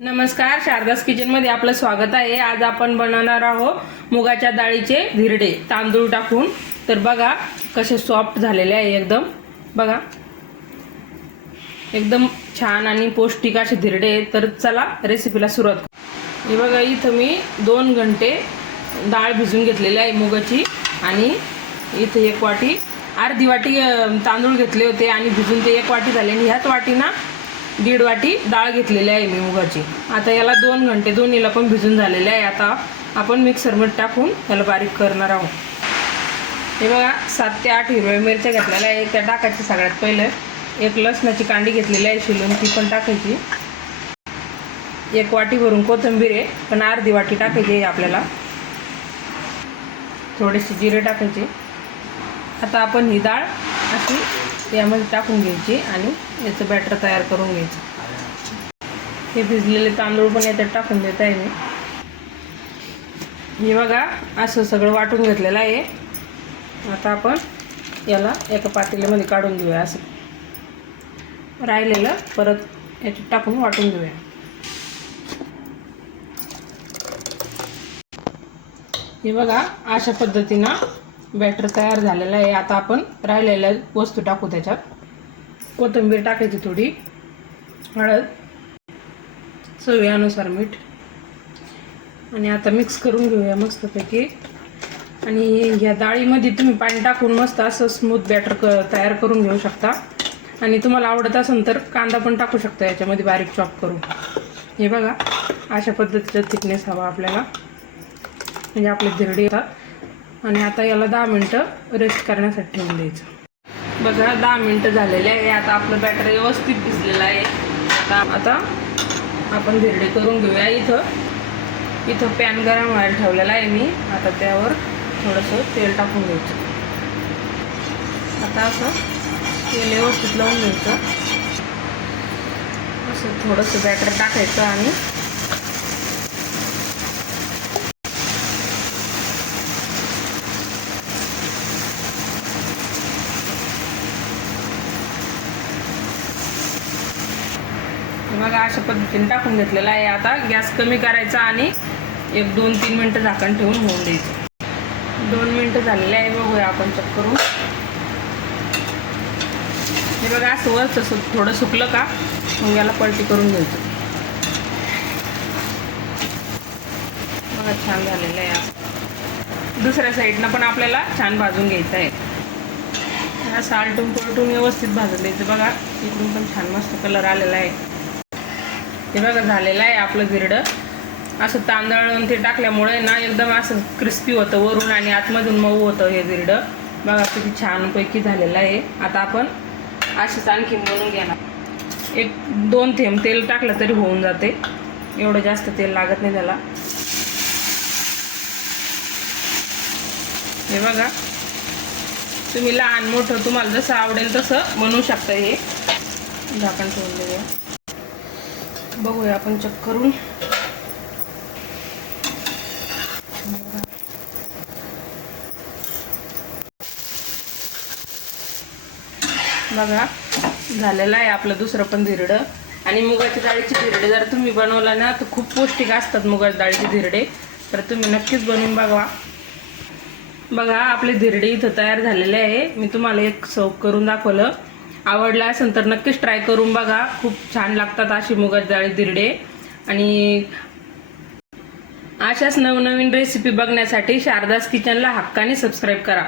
नमस्कार शारदास किचनमध्ये आपलं स्वागत आहे. आज आपण बनवणार आहोत मुगाच्या डाळीचे धिरडे तांदूळ टाकून. तर बघा कसे सॉफ्ट झालेले आहे एकदम. बघा. एकदम छान आणि पौष्टिक असे धिरडे तर चला रेसिपीला सुरुवात हे बघा इथं मी दोन घंटे डाळ भिजून घेतलेली आहे मुगाची. आणि इथं एक वाटी अर्धी वाटी तांदूळ घेतले होते आणि भिजून ते एक वाटी झाले. आणि ह्याच वाटीना दीड वाटी डाळ घेतलेली आहे मी मुगाची आता याला दोन घंटे दोन्हीला पण भिजून झालेले आहे. आता आपण मिक्सरमध्ये टाकून याला बारीक करणार आहोत. हे बघा सात ते आठ हिरव्या मिरच्या घेतलेल्या आहे त्या टाकायच्या सगळ्यात पहिलं. एक लसणाची कांडी घेतलेली आहे शिलून. ती पण टाकायची. एक वाटी भरून कोथिंबीर आहे पण अर्धी वाटी टाकायची आहे आपल्याला. थोडेसे जिरे टाकायचे. आता आपण ही डाळ अशी यामध्ये टाकून घ्यायची आणि याचं बॅटर तयार करून घ्यायचं. हे भिजलेले तांदूळ पण याच्यात टाकून देत आहे मी. हे बघा असं सगळं वाटून घेतलेलं आहे. आता आपण याला एका पातेल्यामध्ये काढून घेऊया असं. राहिलेलं परत याच्यात टाकून वाटून घेऊया. हे बघा अशा पद्धतीनं बॅटर तयार झालेलं आहे. आता आपण राहिलेल्या वस्तू टाकू त्याच्यात. कोथिंबीर टाकायची थोडी. हळद. चवीनुसार मीठ. आणि आता मिक्स करून घेऊया मस्तपैकी. आणि ह्या डाळीमध्ये तुम्ही पाणी टाकून मस्त असं स्मूथ बॅटर क तयार करून घेऊ शकता. आणि तुम्हाला आवडत असेल तर कांदा पण टाकू शकता याच्यामध्ये बारीक चॉप करून. हे बघा अशा पद्धतीचा थिकनेस हवा आपल्याला. म्हणजे आपले धिरडे येतात. आणि आता याला दहा मिनटं रेस्ट करण्यासाठी ठेवून द्यायचं. बघा दहा मिनटं झालेले आहे. आता आपलं बॅटर व्यवस्थित दिसलेलं आहे. आता आता आपण धिरडे करून घेऊया इथं. इथं पॅन गरम व्हायला ठेवलेला आहे मी. आता त्यावर थोडंसं तेल टाकून घ्यायचं. आता असं तेल व्यवस्थित लावून घ्यायचं. असं थोडंसं बॅटर टाकायचं आणि बघा अशा पद्धतीने टाकून घेतलेला आहे. आता गॅस कमी करायचा आणि एक दोन तीन मिनटं झाकण ठेवून होऊन द्यायचं. दोन मिनटं झालेले आहे बघूया आपण चेक करून. हे बघा असं वर तसं थोडं सुकलं का मग याला पलटी करून घ्यायचं. बघा छान झालेलं आहे दुसऱ्या साईडनं पण आपल्याला छान भाजून घ्यायचं आहे. असं आलटून पलटून व्यवस्थित भाजून द्यायचं बघा. इकडून पण छान मस्त कलर आलेला आहे. हे बघा झालेलं आहे आपलं गिरडं असं तांदळून ते टाकल्यामुळे ना एकदम असं क्रिस्पी होतं वरून आणि आतमधून मऊ होतं हे गिरडं बघा किती छानपैकी झालेलं आहे. आता आपण अशीच आणखी म्हणून घेणार. एक दोन थेंब तेल टाकलं तरी होऊन जाते. एवढं जास्त तेल लागत नाही त्याला. हे बघा. तुम्ही लहान मोठं तुम्हाला जसं आवडेल तसं बनवू शकता हे. झाकण ठेवून देऊया. बघूया आपण चेक करून. बघा झालेलं आहे आपलं दुसरं पण धिरडं. आणि मुगाच्या डाळीचे धिरडे जर तुम्ही बनवला ना तर खूप पौष्टिक असतात मुगाच्या डाळीचे धिरडे. तर तुम्ही नक्कीच बनवून बघा. बघा आपले धिरडे इथं तयार झालेले आहे. मी तुम्हाला एक सव करून दाखवलं. आवडला असेल तर नक्कीच ट्राय करून बघा. खूप छान लागतात अशी मुगाची डाळी धिरडे आणि अशाच नवनवीन रेसिपी बघण्यासाठी शारदास किचनला हक्काने सबस्क्राईब करा.